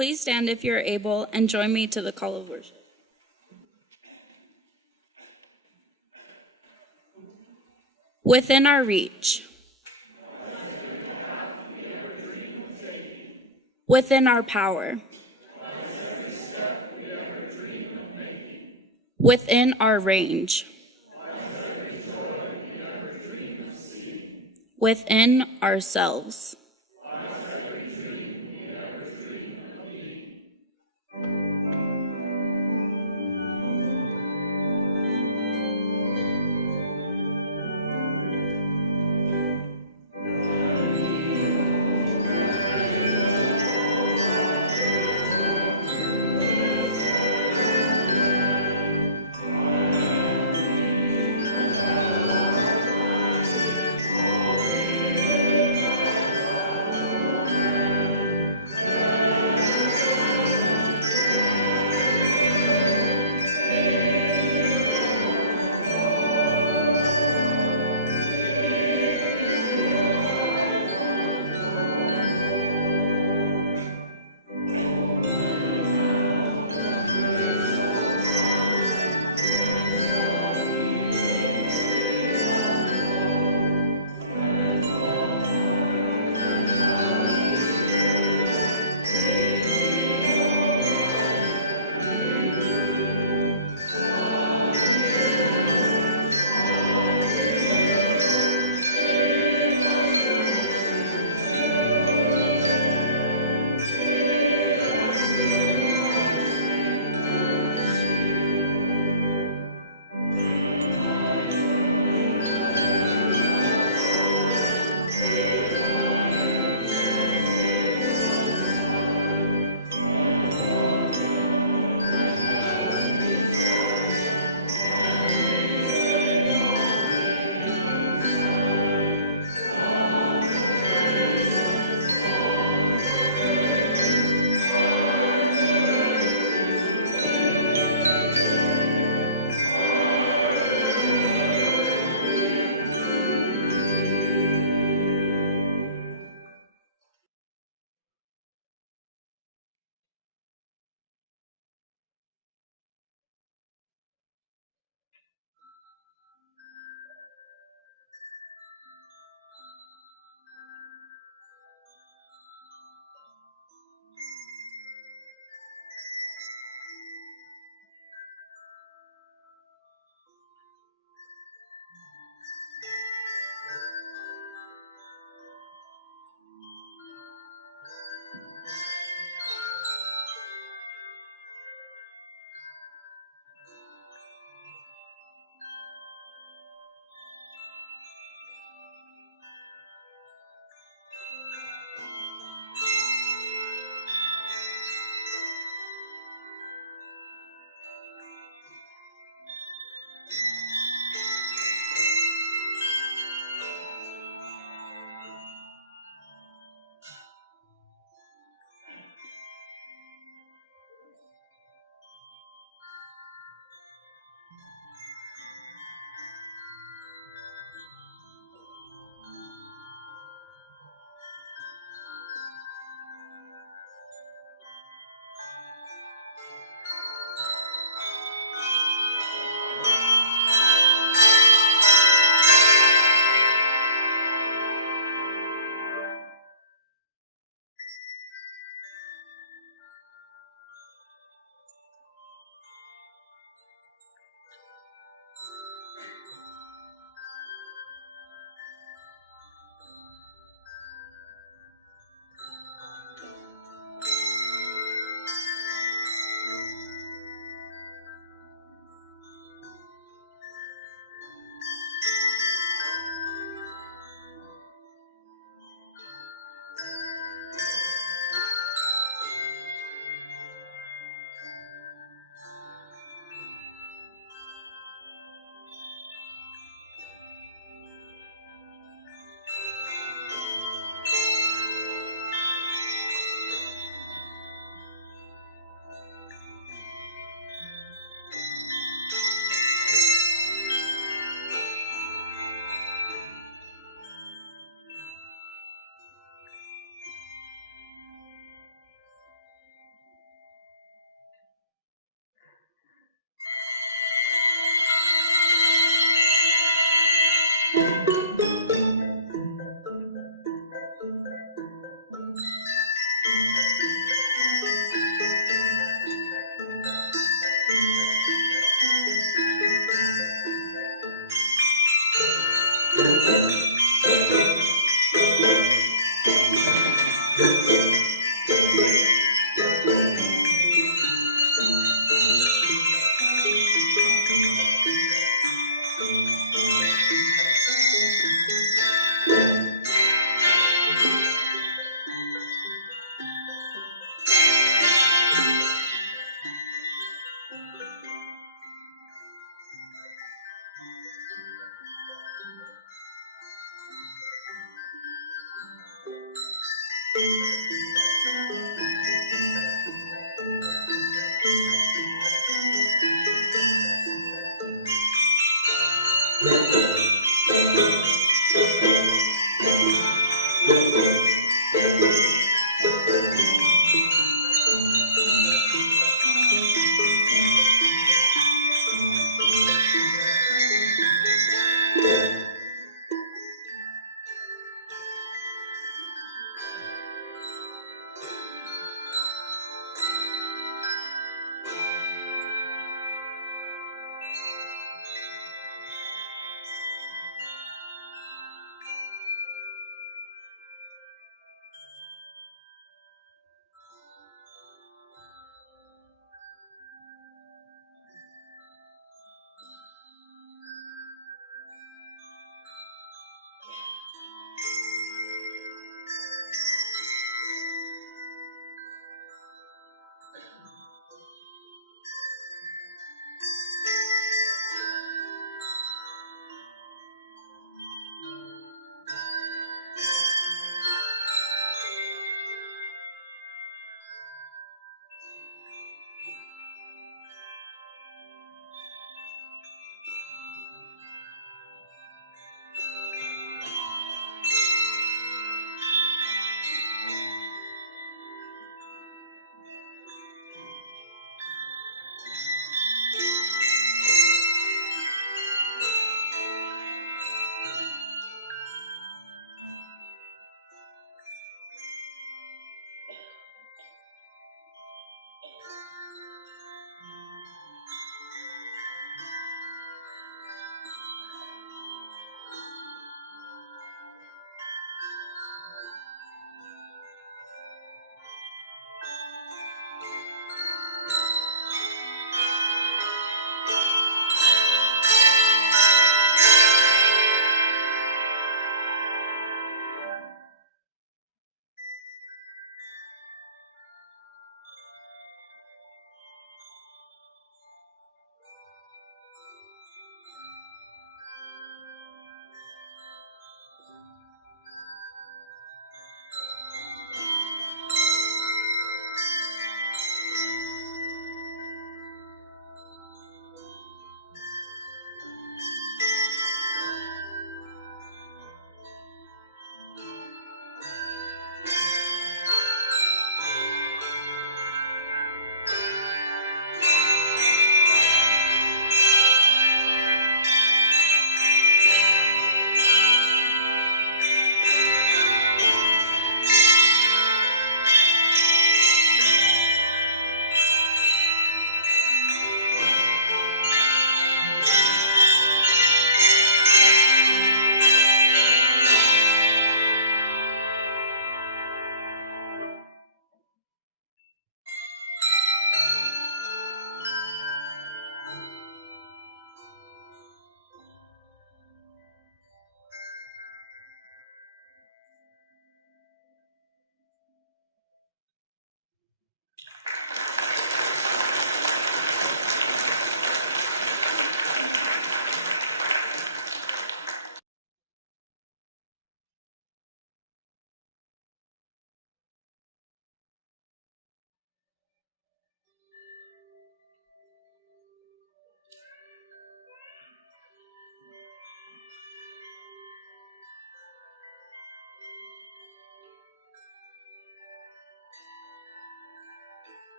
Please stand if you are able and join me to the call of worship. within our reach, within our power, within our range, within ourselves.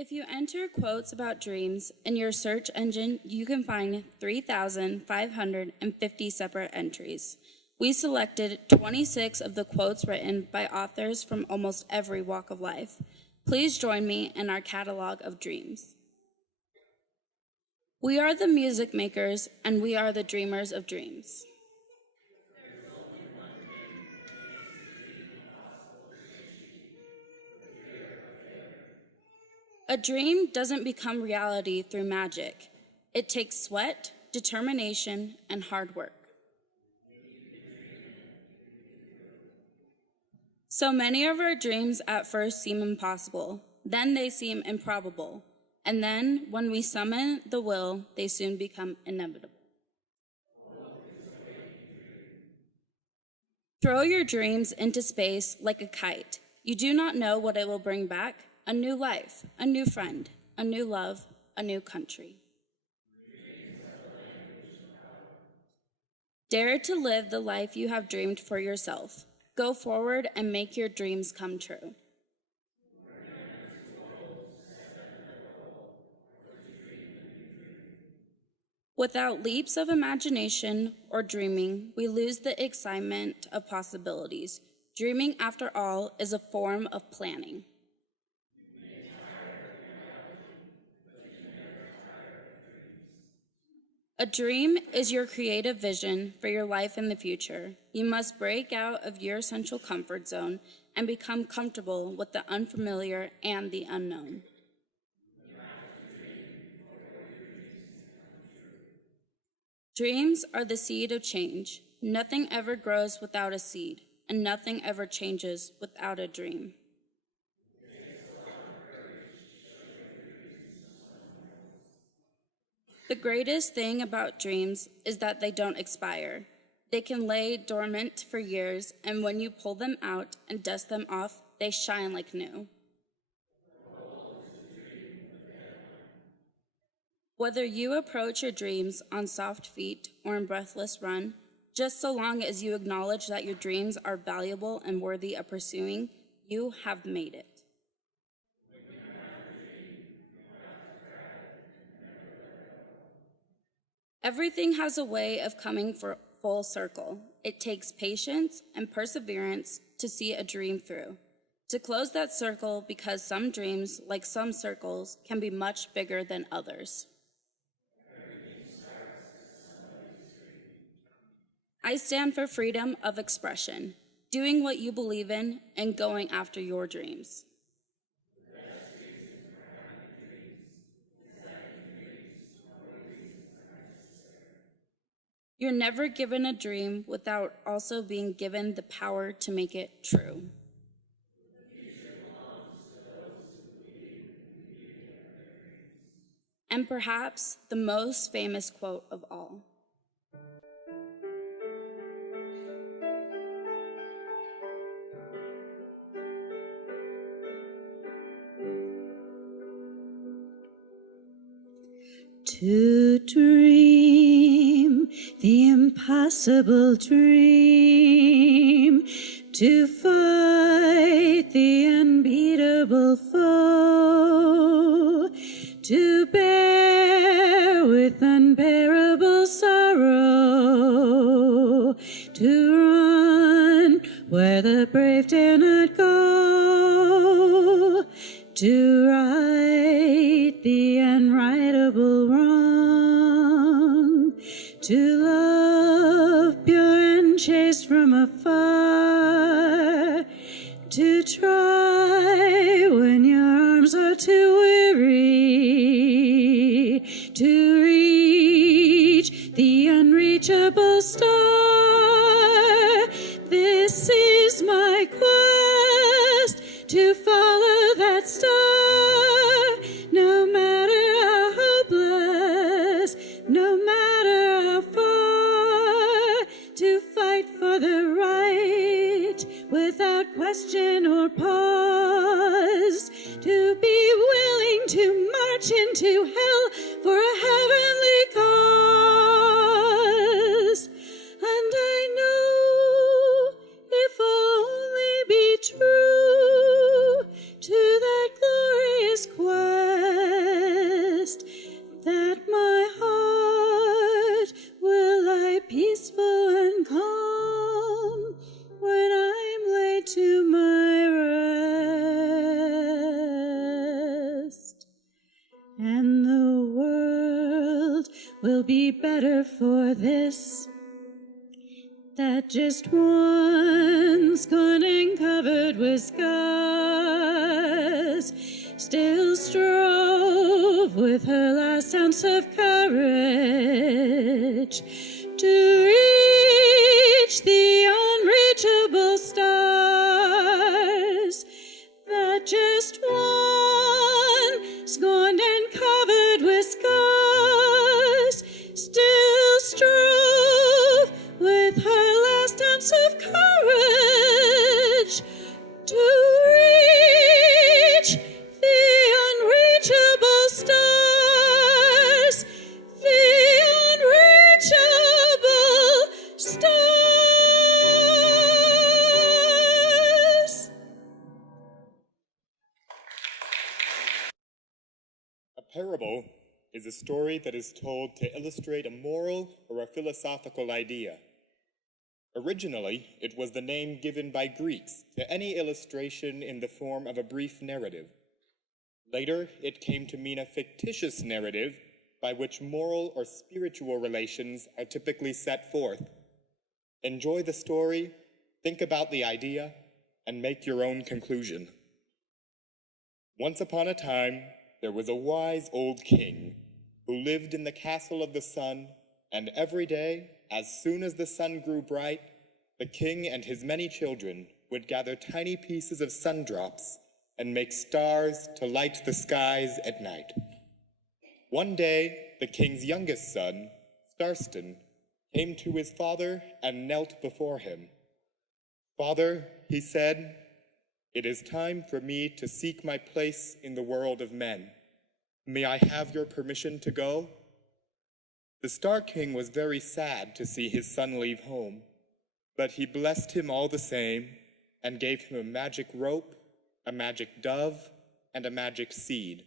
If you enter quotes about dreams in your search engine, you can find 3,550 separate entries. We selected 26 of the quotes written by authors from almost every walk of life. Please join me in our catalog of dreams. We are the music makers, and we are the dreamers of dreams. A dream doesn't become reality through magic. It takes sweat, determination, and hard work. So many of our dreams at first seem impossible, then they seem improbable, and then when we summon the will, they soon become inevitable. Throw your dreams into space like a kite. You do not know what it will bring back: a new life, a new friend, a new love, a new country. Dare to live the life you have dreamed for yourself. Go forward and make your dreams come true. Without leaps of imagination or dreaming, we lose the excitement of possibilities. Dreaming, after all, is a form of planning. A dream is your creative vision for your life in the future. You must break out of your essential comfort zone and become comfortable with the unfamiliar and the unknown. Dreams are the seed of change. Nothing ever grows without a seed, and nothing ever changes without a dream. The greatest thing about dreams is that they don't expire. They can lay dormant for years, and when you pull them out and dust them off, they shine like new. Whether you approach your dreams on soft feet or in breathless run, just so long as you acknowledge that your dreams are valuable and worthy of pursuing, you have made it. Everything has a way of coming full circle. It takes patience and perseverance to see a dream through, to close that circle, because some dreams, like some circles, can be much bigger than others. I stand for freedom of expression, doing what you believe in and going after your dreams. You're never given a dream without also being given the power to make it true. And perhaps the most famous quote of all: to dream the impossible dream, to fight the unbeatable foe, to bear with unbearable sorrow, to run where the brave dare not go, to right the unrightable wrong, to love pure and chaste from afar, to try when your arms are too weary, to reach the unreachable star. This is my quest, to follow that star, no matter how hopeless, no matter how far, to fight for the right without question or pause, to be willing to march into hell for a heavenly cause. And I know if I'll only be true to that glorious quest, be better for this. That just one's gone and covered with scars still strove with her last ounce of courage to reach the unreachable stars. That just one's gone and covered with scars still strove with her last ounce of courage to reach the unreachable stars, the unreachable stars. A parable is a story that is told to illustrate a moral or a philosophical idea. Originally, it was the name given by Greeks to any illustration in the form of a brief narrative. Later, it came to mean a fictitious narrative by which moral or spiritual relations are typically set forth. Enjoy the story, think about the idea, and make your own conclusion. Once upon a time, there was a wise old king who lived in the castle of the sun, and every day, as soon as the sun grew bright, the king and his many children would gather tiny pieces of sundrops and make stars to light the skies at night. One day, the king's youngest son, Starston, came to his father and knelt before him. "Father," he said, "it is time for me to seek my place in the world of men. May I have your permission to go?" The Star King was very sad to see his son leave home, but he blessed him all the same and gave him a magic rope, a magic dove, and a magic seed.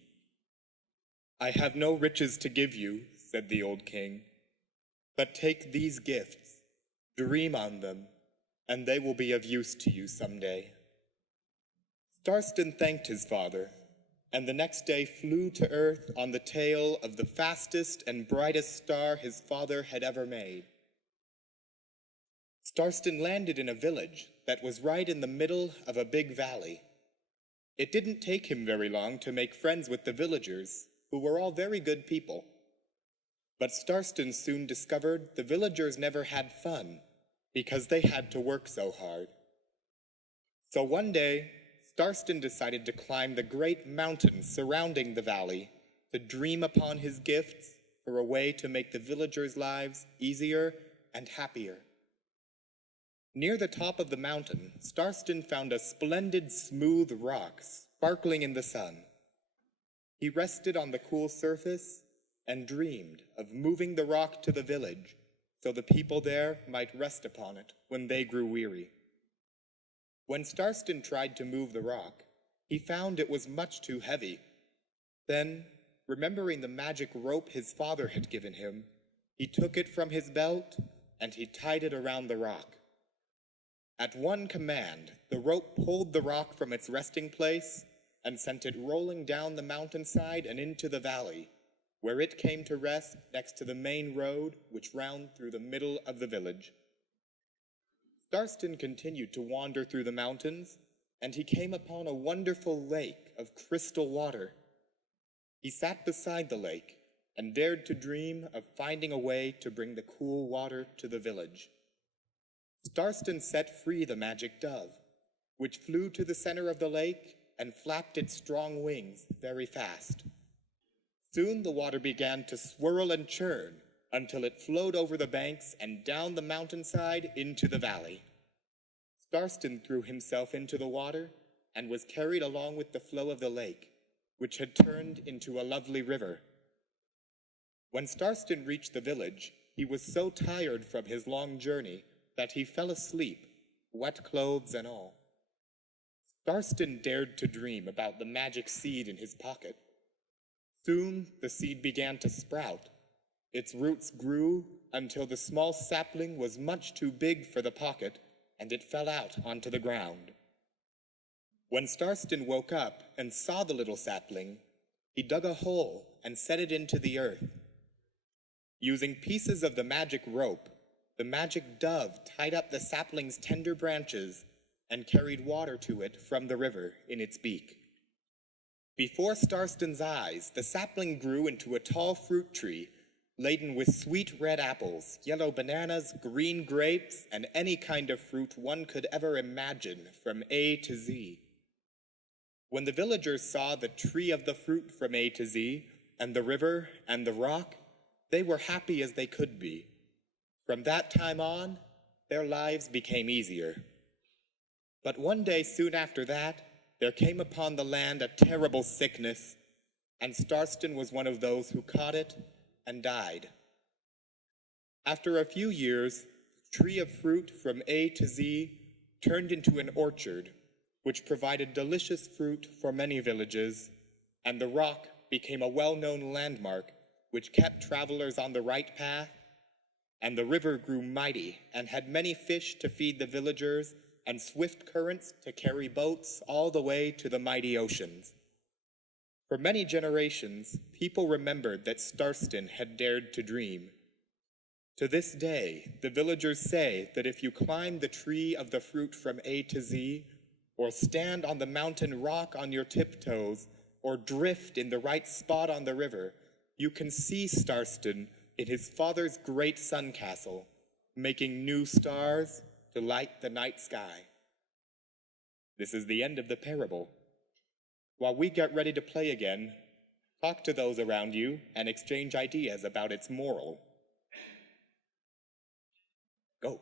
"I have no riches to give you," said the old king, "but take these gifts, dream on them, and they will be of use to you someday." Starston thanked his father, and the next day flew to earth on the tail of the fastest and brightest star his father had ever made. Starston landed in a village that was right in the middle of a big valley. It didn't take him very long to make friends with the villagers, who were all very good people. But Starston soon discovered the villagers never had fun because they had to work so hard. So one day, Starston decided to climb the great mountains surrounding the valley to dream upon his gifts for a way to make the villagers' lives easier and happier. Near the top of the mountain, Starston found a splendid smooth rock sparkling in the sun. He rested on the cool surface and dreamed of moving the rock to the village so the people there might rest upon it when they grew weary. When Starston tried to move the rock, he found it was much too heavy. Then, remembering the magic rope his father had given him, he took it from his belt and he tied it around the rock. At one command, the rope pulled the rock from its resting place and sent it rolling down the mountainside and into the valley, where it came to rest next to the main road which wound through the middle of the village. Starston continued to wander through the mountains, and he came upon a wonderful lake of crystal water. He sat beside the lake and dared to dream of finding a way to bring the cool water to the village. Starston set free the magic dove, which flew to the center of the lake and flapped its strong wings very fast. Soon the water began to swirl and churn until it flowed over the banks and down the mountainside into the valley. Starston threw himself into the water and was carried along with the flow of the lake, which had turned into a lovely river. When Starston reached the village, he was so tired from his long journey that he fell asleep, wet clothes and all. Starston dared to dream about the magic seed in his pocket. Soon the seed began to sprout. Its roots grew until the small sapling was much too big for the pocket, and it fell out onto the ground. When Starston woke up and saw the little sapling, he dug a hole and set it into the earth. Using pieces of the magic rope, the magic dove tied up the sapling's tender branches and carried water to it from the river in its beak. Before Starston's eyes, the sapling grew into a tall fruit tree laden with sweet red apples, yellow bananas, green grapes, and any kind of fruit one could ever imagine from A to Z. When the villagers saw the tree of the fruit from A to Z, and the river and the rock, they were happy as they could be. From that time on, their lives became easier. But one day soon after that, there came upon the land a terrible sickness, and Starston was one of those who caught it and died. After a few years, the tree of fruit from A to Z turned into an orchard, which provided delicious fruit for many villages, and the rock became a well-known landmark which kept travelers on the right path, and the river grew mighty and had many fish to feed the villagers and swift currents to carry boats all the way to the mighty oceans. For many generations, people remembered that Starston had dared to dream. To this day, the villagers say that if you climb the tree of the fruit from A to Z, or stand on the mountain rock on your tiptoes, or drift in the right spot on the river, you can see Starston in his father's great sun castle, making new stars to light the night sky. This is the end of the parable. While we get ready to play again, talk to those around you and exchange ideas about its moral. Go.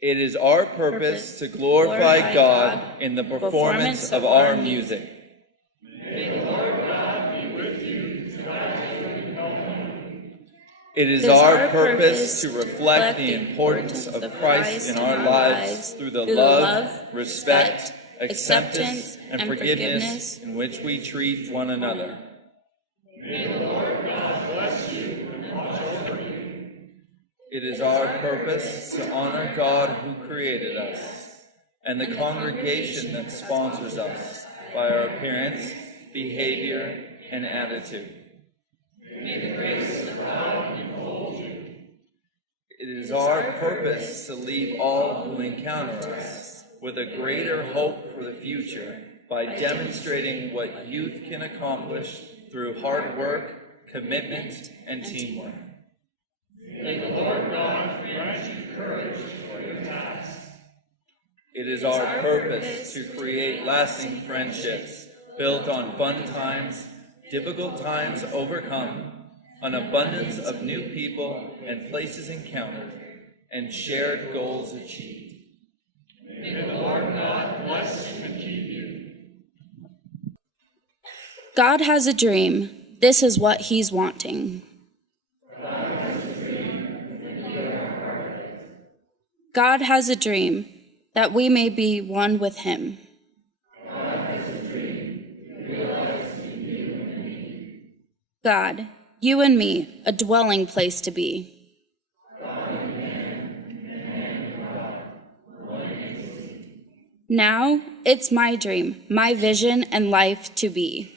It is our purpose to glorify God in the performance of our music. It is our purpose to reflect the importance of Christ in our lives through the love, respect, acceptance, and forgiveness in which we treat one another. May the Lord God bless you and watch over you. It is our purpose to honor God who created us and the congregation that sponsors us by our appearance, behavior, and attitude. May the grace of God enfold you. It is our purpose to leave all who encounter us with a greater hope for the future by demonstrating what youth can accomplish through hard work, commitment, and teamwork. May the Lord God grant you courage for your task. It is our purpose to create lasting friendships built on fun times, difficult times overcome, an abundance of new people and places encountered, and shared goals achieved. May the Lord God bless and keep you. God has a dream. This is what he's wanting. God has a dream that we may be one with him. God, you and me, a dwelling place to be. Now it's my dream, my vision, and life to be.